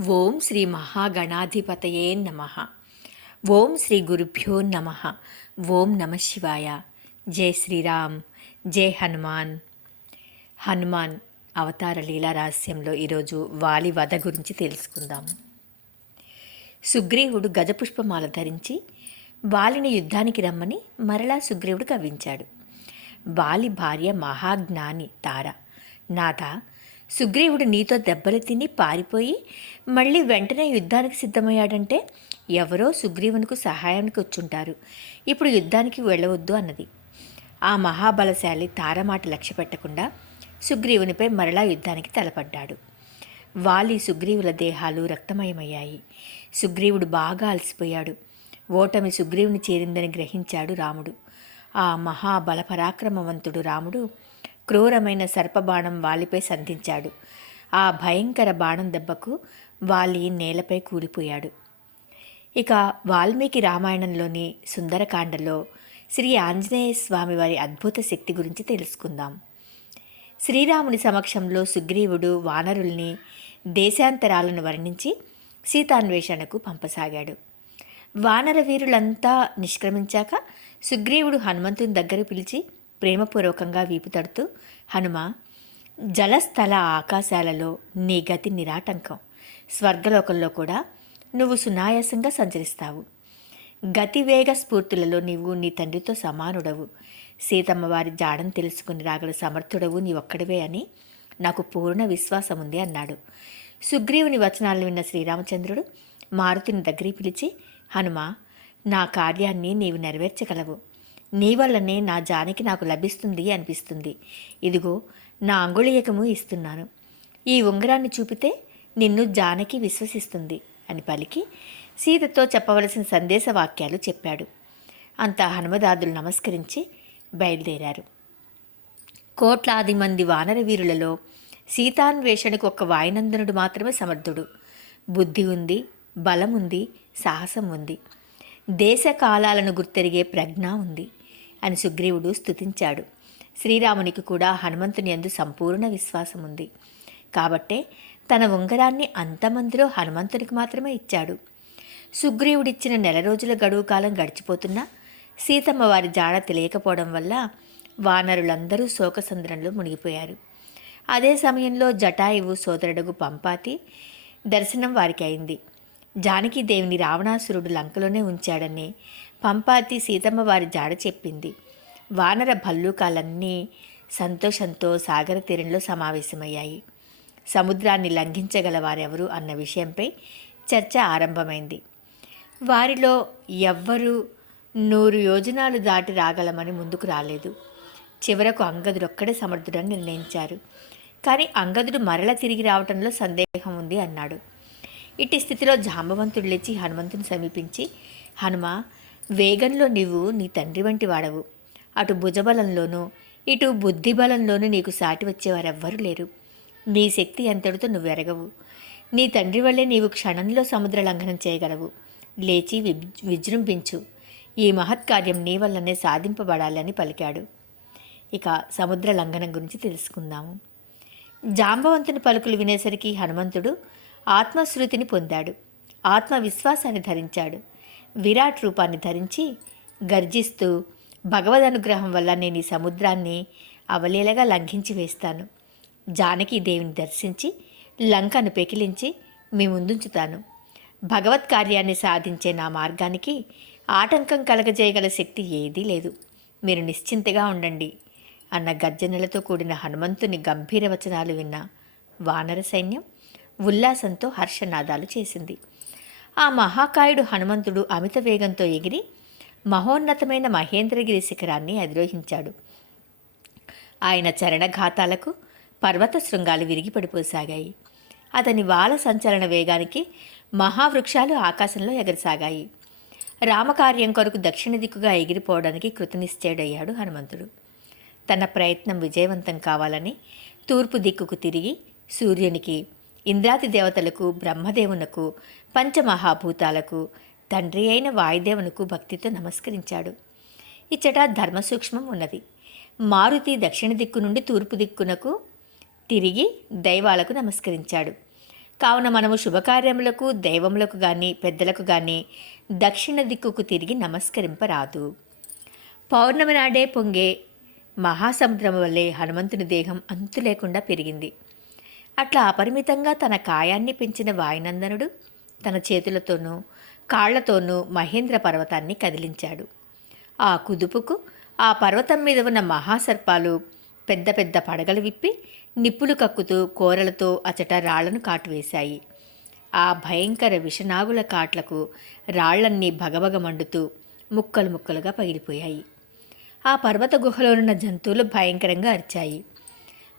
ఓం శ్రీ మహాగణాధిపతయే నమ. ఓం శ్రీ గురుభ్యో నమ. ఓం నమ శివాయ. జై శ్రీరామ్. జై హనుమాన్. హనుమాన్ అవతార లీలా రహస్యంలో ఈరోజు వాలి వధ గురించి తెలుసుకుందాము సుగ్రీవుడు గజపుష్పమాల ధరించి వాలిని యుద్ధానికి రమ్మని మరలా సుగ్రీవుడు కవ్వించాడు. వాలి భార్య మహాజ్ఞాని తార. నాథ సుగ్రీవుడు నీతో దెబ్బలు తిని పారిపోయి మళ్ళీ వెంటనే యుద్ధానికి సిద్ధమయ్యాడంటే ఎవరో సుగ్రీవునికి సహాయానికి వచ్చుంటారు. ఇప్పుడు యుద్ధానికి వెళ్ళవద్దు అన్నది. ఆ మహాబలశాలి తారమాట లక్ష్య పెట్టకుండా సుగ్రీవునిపై మరలా యుద్ధానికి తలపడ్డాడు. వాలి సుగ్రీవుల దేహాలు రక్తమయమయ్యాయి. సుగ్రీవుడు బాగా అలసిపోయాడు. ఓటమి సుగ్రీవుని చేరిందని గ్రహించాడు రాముడు. ఆ మహాబల పరాక్రమవంతుడు రాముడు క్రూరమైన సర్పబాణం వాలిపై సంధించాడు. ఆ భయంకర బాణం దెబ్బకు వాలి నేలపై కూలిపోయాడు. ఇక వాల్మీకి రామాయణంలోని సుందరకాండలో శ్రీ ఆంజనేయ స్వామి వారి అద్భుత శక్తి గురించి తెలుసుకుందాం. శ్రీరాముని సమక్షంలో సుగ్రీవుడు వానరుల్ని దేశాంతరాలను వర్ణించి సీతాన్వేషణకు పంపసాగాడు. వానర వీరులంతా నిష్క్రమించాక సుగ్రీవుడు హనుమంతుని దగ్గర పిలిచి ప్రేమపూర్వకంగా వీపు తడుతూ హనుమ జలస్థల ఆకాశాలలో నీ గతి నిరాటంకం. స్వర్గలోకంలో కూడా నువ్వు సునాయాసంగా సంచరిస్తావు. గతివేగ స్ఫూర్తులలో నీవు నీ తండ్రితో సమానుడవు. సీతమ్మ వారి జాడను తెలుసుకుని రాగల సమర్థుడవు నీ ఒక్కడివే అని నాకు పూర్ణ విశ్వాసం ఉంది అన్నాడు. సుగ్రీవుని వచనాలను విన్న శ్రీరామచంద్రుడు మారుతిని దగ్గరికి పిలిచి హనుమ నా కార్యాన్ని నీవు నెరవేర్చగలవు. నీ వల్లనే నా జానకి నాకు లభిస్తుంది అనిపిస్తుంది. ఇదిగో నా అంగుళీయకము ఇస్తున్నాను. ఈ ఉంగరాన్ని చూపితే నిన్ను జానకి విశ్వసిస్తుంది అని పలికి సీతతో చెప్పవలసిన సందేశ వాక్యాలు చెప్పాడు. అంతా హనుమదాదులు నమస్కరించి బయలుదేరారు. కోట్లాది మంది వానర వీరులలో సీతాన్వేషణకు ఒక్క వాయునందనుడు మాత్రమే సమర్థుడు. బుద్ధి ఉంది బలం ఉంది సాహసం ఉంది. దేశ కాలాలను గుర్తెరిగే ప్రజ్ఞ ఉంది. అని సుగ్రీవుడు స్థుతించాడు శ్రీరామునికి కూడా హనుమంతుని అందు సంపూర్ణ విశ్వాసం ఉంది. కాబట్టే తన ఉంగరాన్ని అంతమందిలో హనుమంతునికి మాత్రమే ఇచ్చాడు. సుగ్రీవుడిచ్చిన నెల రోజుల గడువు కాలం గడిచిపోతున్నా సీతమ్మ వారి జాడ తెలియకపోవడం వల్ల వానరులందరూ శోకసంద్రంలో మునిగిపోయారు. అదే సమయంలో జటాయువు సోదరుడుగు పంపాతి దర్శనం వారికి అయింది. జానకీదేవిని రావణాసురుడు లంకలోనే ఉంచాడని పంపాతి సీతమ్మ వారి జాడ చెప్పింది. వానర భల్లూకాలన్నీ సంతోషంతో సాగర తీరంలో సమావేశమయ్యాయి. సముద్రాన్ని లంఘించగల వారెవరు అన్న విషయంపై చర్చ ఆరంభమైంది. వారిలో ఎవ్వరూ నూరు యోజనాలు దాటి రాగలమని ముందుకు రాలేదు. చివరకు అంగదుడొక్కడే సమర్థుడని నిర్ణయించారు. కానీ అంగదుడు మరల తిరిగి రావటంలో సందేహం ఉంది అన్నాడు. ఇట్టి స్థితిలో జాంబవంతుడు లేచి హనుమంతుని సమీపించి హనుమ వేగంలో నీవు నీ తండ్రి వంటి వాడవు. అటు భుజబలంలోనూ ఇటు బుద్ధిబలంలోనూ నీకు సాటి వచ్చేవారెవ్వరూ లేరు. నీ శక్తి ఎంతటితో నువ్వు ఎరగవు. నీ తండ్రి వల్లే నీవు క్షణంలో సముద్ర లంఘనం చేయగలవు. లేచి విజ్ విజృంభించు. ఈ మహత్కార్యం నీ వల్లనే సాధింపబడాలని పలికాడు. ఇక సముద్ర లంఘనం గురించి తెలుసుకుందాము. జాంబవంతుని పలుకులు వినేసరికి హనుమంతుడు ఆత్మశ్రుతిని పొందాడు. ఆత్మవిశ్వాసాన్ని ధరించాడు. విరాట్ రూపాన్ని ధరించి గర్జిస్తూ భగవద్ అనుగ్రహం వల్ల నేను ఈ సముద్రాన్ని అవలీలగా లంఘించి వేస్తాను. జానకి దేవిని దర్శించి లంకను పెకిలించి మీ ముందుంచుతాను. భగవత్ కార్యాన్ని సాధించే నా మార్గానికి ఆటంకం కలగజేయగల శక్తి ఏదీ లేదు. మీరు నిశ్చింతగా ఉండండి అన్న గర్జనలతో కూడిన హనుమంతుని గంభీర వచనాలు విన్న వానర సైన్యం ఉల్లాసంతో హర్షనాదాలు చేసింది. ఆ మహాకాయుడు హనుమంతుడు అమిత వేగంతో ఎగిరి మహోన్నతమైన మహేంద్రగిరి శిఖరాన్ని అధిరోహించాడు. ఆయన చరణఘాతాలకు పర్వత శృంగాలు విరిగిపడిపోసాగాయి అతని వాల సంచలన వేగానికి మహావృక్షాలు ఆకాశంలో ఎగరసాగాయి. రామకార్యం కొరకు దక్షిణ దిక్కుగా ఎగిరిపోవడానికి కృతనిశ్చయుడయ్యాడు హనుమంతుడు. తన ప్రయత్నం విజయవంతం కావాలని తూర్పు దిక్కుకు తిరిగి సూర్యునికి ఇంద్రాది దేవతలకు బ్రహ్మదేవునకు పంచమహాభూతాలకు తండ్రి అయిన వాయుదేవునకు భక్తితో నమస్కరించాడు. ఇచ్చట ధర్మ సూక్ష్మం ఉన్నది. మారుతి దక్షిణ దిక్కు నుండి తూర్పు దిక్కునకు తిరిగి దైవాలకు నమస్కరించాడు. కావున మనము శుభకార్యములకు దైవములకు కానీ పెద్దలకు కానీ దక్షిణ దిక్కుకు తిరిగి నమస్కరింపరాదు. పౌర్ణమి నాడే పొంగే మహాసముద్రం వల్లే హనుమంతుని దేహం అంతు లేకుండా పెరిగింది. అట్లా అపరిమితంగా తన కాయాన్ని పెంచిన వాయునందనుడు తన చేతులతోనూ కాళ్ళతోనూ మహేంద్ర పర్వతాన్ని కదిలించాడు. ఆ కుదుపుకు ఆ పర్వతం మీద ఉన్న మహాసర్పాలు పెద్ద పెద్ద పడగలు విప్పి నిప్పులు కక్కుతూ కోరలతో అచట రాళ్ళను కాటువేశాయి. ఆ భయంకర విషనాగుల కాట్లకు రాళ్ళన్నీ భగభగ మండుతూ ముక్కలు ముక్కలుగా పగిలిపోయాయి. ఆ పర్వత గుహలోనున్న జంతువులు భయంకరంగా అరిచాయి.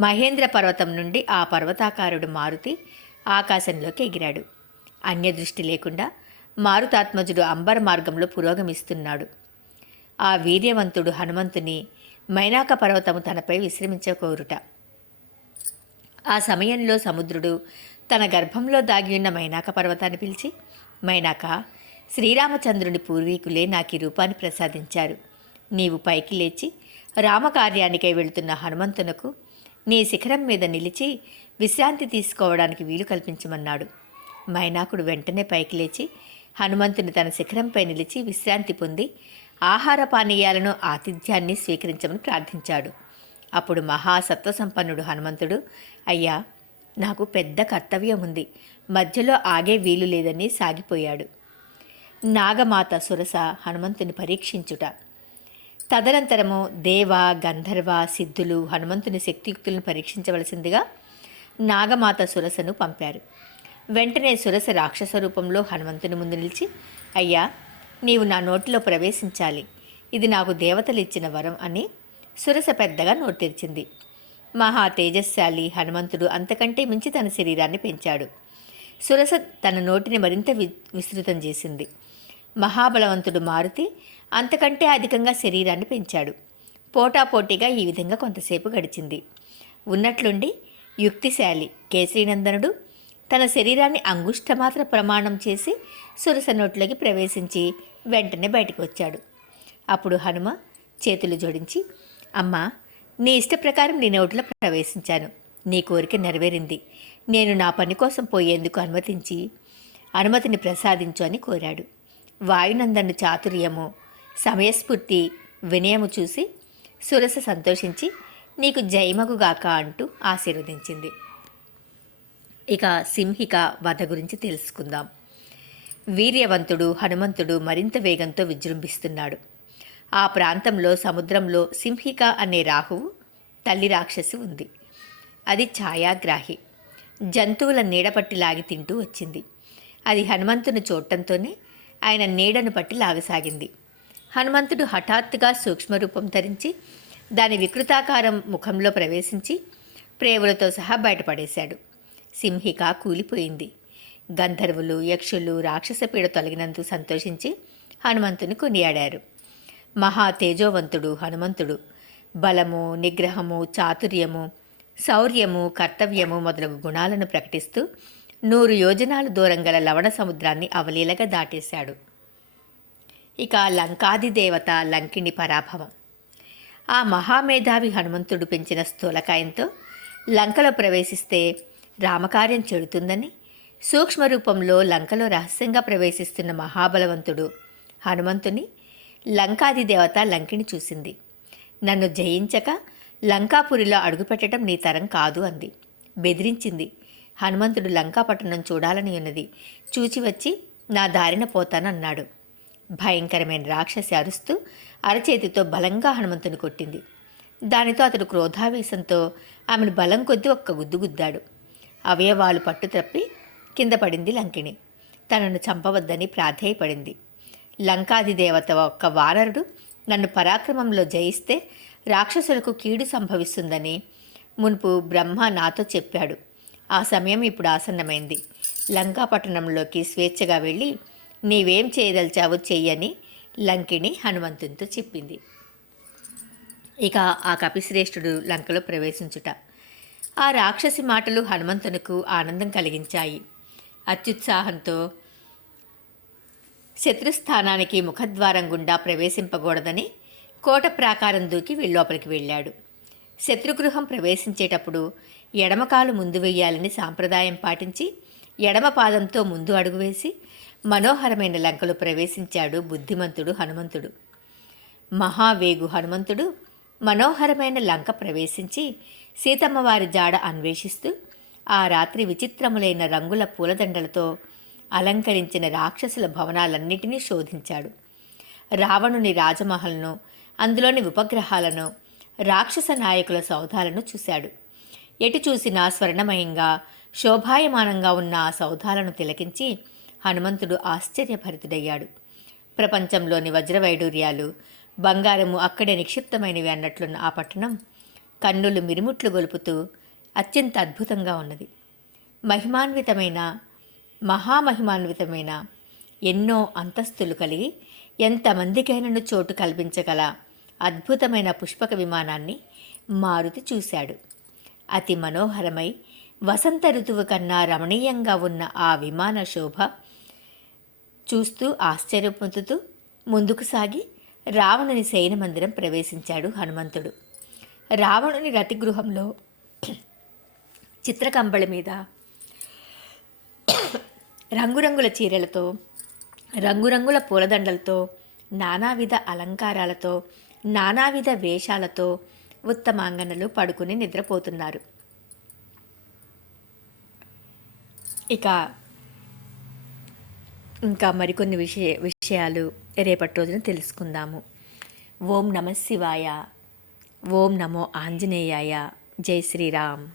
మహేంద్ర పర్వతం నుండి ఆ పర్వతాకారుడు మారుతి ఆకాశంలోకి ఎగిరాడు. అన్యదృష్టి లేకుండా మారుతాత్మజుడు అంబర మార్గంలో పురోగమిస్తున్నాడు. ఆ వీర్యవంతుడు హనుమంతుని మైనాక పర్వతము తనపై విశ్రమించకోరుట. ఆ సమయంలో సముద్రుడు తన గర్భంలో దాగి ఉన్న మైనాక పర్వతాన్ని పిలిచి మైనాక శ్రీరామచంద్రుని పూర్వీకులే నాకు ఈ రూపాన్ని ప్రసాదించారు. నీవు పైకి లేచి రామకార్యానికై వెళుతున్న హనుమంతునకు నీ శిఖరం మీద నిలిచి విశ్రాంతి తీసుకోవడానికి వీలు కల్పించమన్నాడు. మైనాకుడు వెంటనే పైకి లేచి హనుమంతుని తన శిఖరంపై నిలిచి విశ్రాంతి పొంది ఆహార పానీయాలను ఆతిథ్యాన్ని స్వీకరించమని ప్రార్థించాడు. అప్పుడు మహాసత్వసంపన్నుడు హనుమంతుడు అయ్యా నాకు పెద్ద కర్తవ్యం ఉంది మధ్యలో ఆగే వీలు లేదని సాగిపోయాడు. నాగమాత సురస హనుమంతుని పరీక్షించుట. తదనంతరము దేవ గంధర్వ సిద్ధులు హనుమంతుని శక్తియుక్తులను పరీక్షించవలసిందిగా నాగమాత సురసను పంపారు. వెంటనే సురస రాక్షస రూపంలో హనుమంతుని ముందు నిలిచి అయ్యా నీవు నా నోటిలో ప్రవేశించాలి. ఇది నాకు దేవతలు ఇచ్చిన వరం అని సురస పెద్దగా నోరు తెరిచింది. మహా తేజస్శాలి హనుమంతుడు అంతకంటే మించి తన శరీరాన్ని పెంచాడు. సురస తన నోటిని మరింత వి విస్తృతం చేసింది. మహాబలవంతుడు మారుతి అంతకంటే అధికంగా శరీరాన్ని పెంచాడు. పోటాపోటీగా ఈ విధంగా కొంతసేపు గడిచింది. ఉన్నట్లుండి యుక్తిశాలి కేసరీనందనుడు తన శరీరాన్ని అంగుష్టమాత్ర ప్రమాణం చేసి సురస నోట్లోకి ప్రవేశించి వెంటనే బయటకు వచ్చాడు. అప్పుడు హనుమ చేతులు జోడించి అమ్మా నీ ఇష్ట ప్రకారం నీ నోట్లో ప్రవేశించాను. నీ కోరిక నెరవేరింది. నేను నా పని కోసం పోయేందుకు అనుమతించి అనుమతిని ప్రసాదించు అని కోరాడు. వాయునందను చాతుర్యము సమయస్ఫూర్తి వినయము చూసి సురస సంతోషించి నీకు జయమగుగాక అంటూ ఆశీర్వదించింది. ఇక సింహిక వధ గురించి తెలుసుకుందాం. వీర్యవంతుడు హనుమంతుడు మరింత వేగంతో విజృంభిస్తున్నాడు. ఆ ప్రాంతంలో సముద్రంలో సింహిక అనే రాహువు తల్లి రాక్షసి ఉంది. అది ఛాయాగ్రాహి. జంతువుల నీడపట్టి లాగి తింటూ వచ్చింది. అది హనుమంతుని చూడటంతోనే ఆయన నీడను పట్టి లాగసాగింది. హనుమంతుడు హఠాత్తుగా సూక్ష్మరూపం ధరించి దాని వికృతాకారం ముఖంలో ప్రవేశించి ప్రేవులతో సహా బయటపడేశాడు. సింహిక కూలిపోయింది. గంధర్వులు యక్షులు రాక్షస పీడ తొలగినందుకు సంతోషించి హనుమంతుని కొనియాడారు. మహా తేజోవంతుడు హనుమంతుడు. బలము నిగ్రహము చాతుర్యము శౌర్యము కర్తవ్యము మొదలగు గుణాలను ప్రకటిస్తూ నూరు యోజనాలు దూరం గల లవణ సముద్రాన్ని అవలీలగా దాటేశాడు. ఇక లంకాది దేవత లంకిణి పరాభవం. ఆ మహామేధావి హనుమంతుడు పెంచిన స్థూలకాయంతో లంకలో ప్రవేశిస్తే రామకార్యం చెడుతుందని సూక్ష్మ రూపంలో లంకలో రహస్యంగా ప్రవేశిస్తున్న మహాబలవంతుడు హనుమంతుని లంకాది దేవత లంకిని చూసింది. నన్ను జయించక లంకాపురిలో అడుగుపెట్టడం నీ తరం కాదు అంది. బెదిరించింది. హనుమంతుడు లంకాపట్టణం చూడాలని ఉన్నది. చూచి వచ్చి నా దారిన పోతానన్నాడు. భయంకరమైన రాక్షసి అరుస్తూ అరచేతితో బలంగా హనుమంతుని కొట్టింది. దానితో అతడు క్రోధావేశంతో ఆమెను బలం కొద్దీ ఒక్క గుద్దు గుద్దాడు. అవయవాలు పట్టు తప్పి కింద పడింది లంకిణి. తనను చంపవద్దని ప్రాధేయపడింది. లంకాది దేవత ఒక్క వానరుడు నన్ను పరాక్రమంలో జయిస్తే రాక్షసులకు కీడు సంభవిస్తుందని మునుపు బ్రహ్మ నాతో చెప్పాడు. ఆ సమయం ఇప్పుడు ఆసన్నమైంది. లంకాపట్టణంలోకి స్వేచ్ఛగా వెళ్ళి నీవేం చేయదలిచావో చెయ్యని లంకిణి హనుమంతునితో చెప్పింది. ఇక ఆ కపిశ్రేష్ఠుడు లంకలో ప్రవేశించుట. ఆ రాక్షసి మాటలు హనుమంతునకు ఆనందం కలిగించాయి. అత్యుత్సాహంతో శత్రుస్థానానికి ముఖద్వారం గుండా ప్రవేశింపకూడదని కోట ప్రాకారం దూకి లోపలికి వెళ్ళాడు. శత్రుగృహం ప్రవేశించేటప్పుడు ఎడమకాలు ముందు వెయ్యాలని సాంప్రదాయం పాటించి ఎడమ పాదంతో ముందు అడుగు వేసి మనోహరమైన లంకలో ప్రవేశించాడు బుద్ధిమంతుడు హనుమంతుడు. మహావేగు హనుమంతుడు మనోహరమైన లంక ప్రవేశించి సీతమ్మవారి జాడ అన్వేషిస్తూ ఆ రాత్రి విచిత్రములైన రంగుల పూలదండలతో అలంకరించిన రాక్షసుల భవనాలన్నిటినీ శోధించాడు. రావణుని రాజమహల్ను అందులోని ఉపగ్రహాలను రాక్షస నాయకుల సౌధాలను చూశాడు. ఎటు చూసినా స్వర్ణమయంగా శోభాయమానంగా ఉన్న ఆ సౌధాలను తిలకించి హనుమంతుడు ఆశ్చర్యభరితుడయ్యాడు. ప్రపంచంలోని వజ్రవైడూర్యాలు బంగారము అక్కడే నిక్షిప్తమైనవి అన్నట్లున్న ఆ పట్టణం కన్నులు మిరుముట్లు గొలుపుతూ అత్యంత అద్భుతంగా ఉన్నది. మహిమాన్వితమైన మహామహిమాన్వితమైన ఎన్నో అంతస్తులు కలిగి ఎంతమందికైనను చోటు కల్పించగల అద్భుతమైన పుష్పక విమానాన్ని మారుతి చూశాడు. అతి మనోహరమై వసంత ఋతువు కన్నా రమణీయంగా ఉన్న ఆ విమాన శోభ చూస్తూ ఆశ్చర్యపొందుతూ ముందుకు సాగి రావణుని శయన మందిరం ప్రవేశించాడు హనుమంతుడు. రావణుని రతిగృహంలో చిత్రకంబళ మీద రంగురంగుల చీరలతో రంగురంగుల పూలదండలతో నానావిధ అలంకారాలతో నానావిధ వేషాలతో ఉత్తమాంగనలు పడుకుని నిద్రపోతున్నారు. ఇక ఇంకా మరికొన్ని విషయ విషయాలు రేపటి రోజున తెలుసుకుందాము. ఓం నమ శివాయ. ఓం నమో ఆంజనేయాయ. జై శ్రీరామ్.